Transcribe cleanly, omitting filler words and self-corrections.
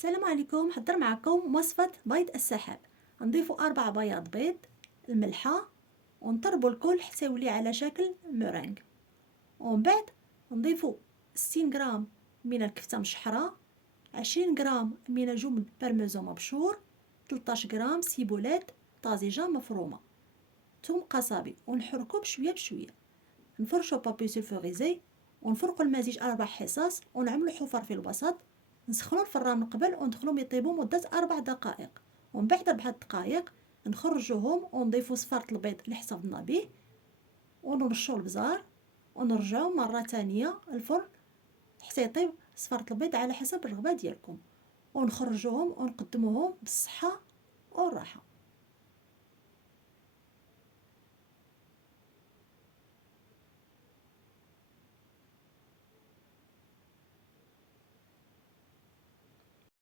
السلام عليكم. حضر معكم وصفة بيض السحاب. نضيفوا 4 بياض بيض، الملحة، ونطربوا الكل حتى يولي على شكل مورينغ. ومن بعد نضيفوا 60 غرام من الكفتة مشحرة، 20 غرام من الجبن بارميزان مبشور، 13 غرام سيبولات طازجة مفرومة، ثوم قصبي، ونحركو بشوية بشوية. نفرشو بابي سلفوريزي ونفرقوا المزيج 4 حصص ونعملوا حفر في الوسط. نسخنوا الفران من قبل وندخلوهم يطيبوا مدة 4 دقائق، ومن بعد 4 دقائق نخرجوهم ونضيفوا صفارة البيض اللي حسبنا به ونرشوا البزار ونرجعوا مرة تانية الفرن حتى يطيب صفارة البيض على حسب الرغبة ديالكم، ونخرجوهم ونقدموهم بالصحة والراحة.